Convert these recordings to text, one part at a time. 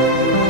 Música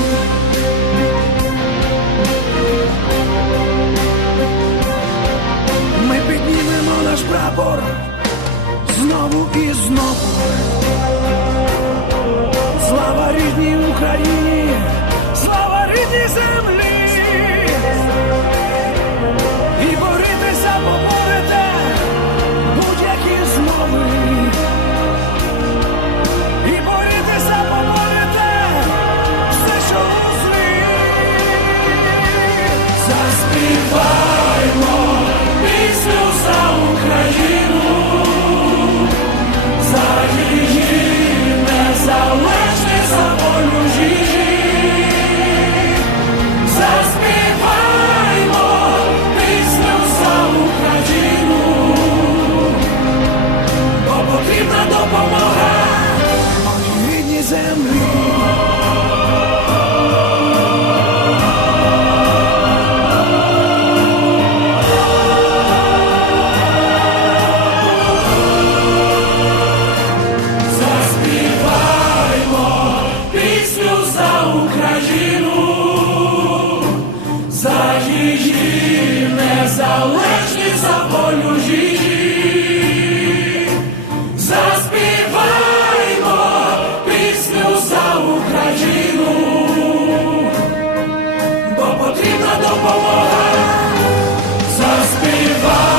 Знову. Слава рідній Україні, слава рідній землі. І борітися поборете будь-які змови. І борітися поборете все, що у злі. Заспіваймо Україну, бо потрібна допомога. Заспіваймо